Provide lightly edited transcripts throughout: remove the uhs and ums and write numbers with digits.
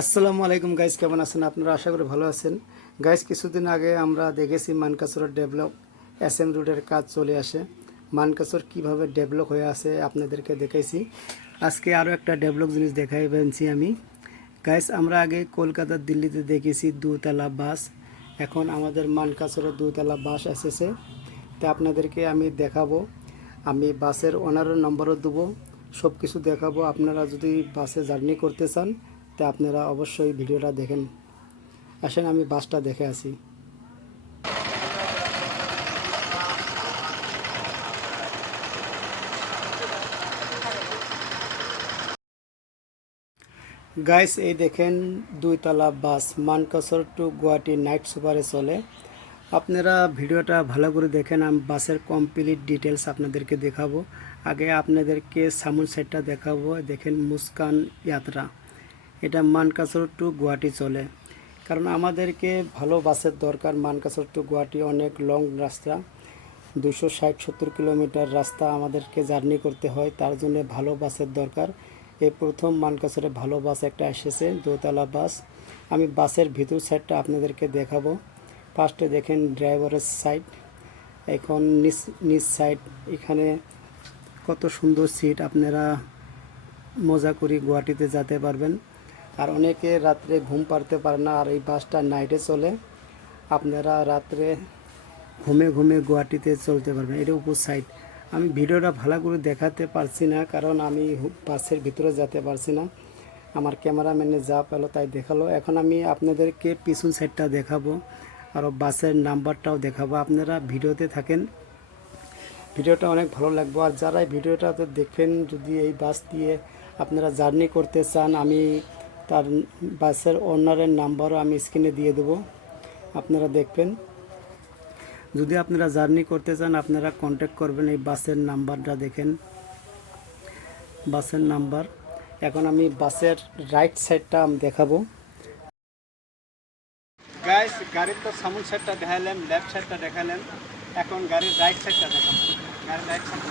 আসসালামু আলাইকুম গাইস, কেমন আছেন আপনারা? আশা করি ভালো আছেন। গাইস, কিছুদিন আগে আমরা দেখেছি মানকাসরের ডেভেলপ এসএম রোডের কাজ চলে আসে। মানকাসর কিভাবে ডেভেলপ হয়ে আছে আপনাদেরকে দেখাইছি। আজকে আরও একটা ডেভেলপ জিনিস দেখাইছি আমি। গাইস, আমরা আগে কলকাতা দিল্লিতে দেখেছি দুতলা বাস, এখন আমাদের মানকাসরের দুতলা বাস এসেছে। তা আপনাদেরকে আমি দেখাবো, আমি বাসের ওনারের নম্বরও দেবো, সব কিছু দেখাবো। আপনারা যদি বাসে জার্নি করতে চান তা আপনারা অবশ্যই ভিডিওটা দেখেন। আসেন আমি বাসটা দেখে আসি। গাইস, এই দেখেন দুইতলা বাস মানকাসর টু গুয়াহাটি নাইট সুপারে চলে। আপনারা ভিডিওটা ভালো করে দেখেন, আমি বাসের কমপ্লিট ডিটেলস আপনাদেরকে দেখাবো। আগে আপনাদেরকে সামুন সাইডটা দেখাবো। দেখেন মুস্কান যাত্রা, এটা মানকাসর টু গুয়াহাটি চলে। কারণ আমাদেরকে ভালো বাসের দরকার। মানকাসর টু গুয়াহাটি অনেক লং রাস্তা, 260-70 কিলোমিটার রাস্তা আমাদেরকে জার্নি করতে হয়, তার জন্য ভালো বাসের দরকার। এই প্রথম মানকাসরে ভালো বাস একটা এসেছে, দোতলা বাস। আমি বাসের ভিতর সাইডটা আপনাদেরকে দেখাবো। ফার্স্টে দেখেন ড্রাইভারের সাইড, এখন নিচ সাইড, এখানে কত সুন্দর সিট, আপনারা মজা করে গুয়াহাটিতে যেতে পারবেন। আর অনেকে রাত্রে ঘুম পাড়তে পারে না, আর এই বাসটা নাইটে চলে, আপনারা রাত্রে ঘুমে ঘুমে গুয়াহাটিতে চলতে পারবেন। এটা উপর সাইড। আমি ভিডিওটা ভালো করে দেখাতে পারছি না, কারণ আমি বাসের ভিতরে যেতে পারছি না, আমার ক্যামেরাম্যানে যা পেলো তাই দেখালো। এখন আমি আপনাদেরকে পিছন সাইডটা দেখাবো, আর বাসের নাম্বারটাও দেখাবো। আপনারা ভিডিওতে থাকেন, ভিডিওটা অনেক ভালো লাগবে। আর যারা এই ভিডিওটাতে দেখবেন, যদি এই বাস দিয়ে আপনারা জার্নি করতে চান, আমি তার বাসের ওনারের নাম্বারও আমি স্ক্রিনে দিয়ে দেবো, আপনারা দেখবেন। যদি আপনারা জার্নি করতে চান আপনারা কন্ট্যাক্ট করবেন। এই বাসের নাম্বারটা দেখেন, বাসের নাম্বার। এখন আমি বাসের রাইট সাইডটা আমি দেখাবো। গাইস, গাড়ির তো সামন সাইডটা দেখালাম, লেফট সাইডটা দেখালাম, এখন গাড়ির রাইট সাইডটা দেখাবো। গাড়ির রাইট সাইড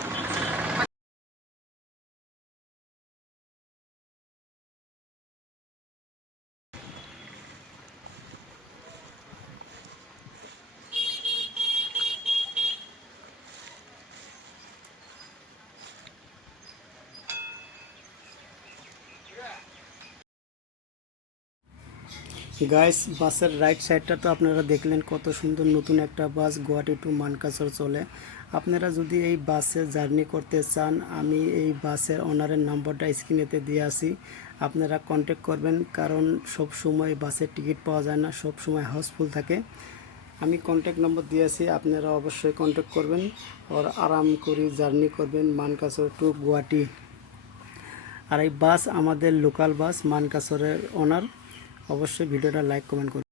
গাইস, বাসের রাইট সাইডটা তো আপনারা দেখলেন, কত সুন্দর নতুন একটা বাস গুয়াহাটি টু মানকাসর চলে। আপনারা যদি এই বাসে জার্নি করতে চান, আমি এই বাসের ওনারের নাম্বারটা স্ক্রিনেতে দিয়ে আসি, আপনারা কন্ট্যাক্ট করবেন। কারণ সব সময় বাসের টিকিট পাওয়া যায় না, সব সময় হাউসফুল থাকে। আমি কন্ট্যাক্ট নম্বর দিয়েছি, আপনারা অবশ্যই কন্ট্যাক্ট করবেন, আর আরাম করে জার্নি করবেন মানকাসর টু গুয়াহাটি। আর এই বাস আমাদের লোকাল বাস, মানকাসরের ওনার। অবশ্যই ভিডিওটা লাইক কমেন্ট করুন।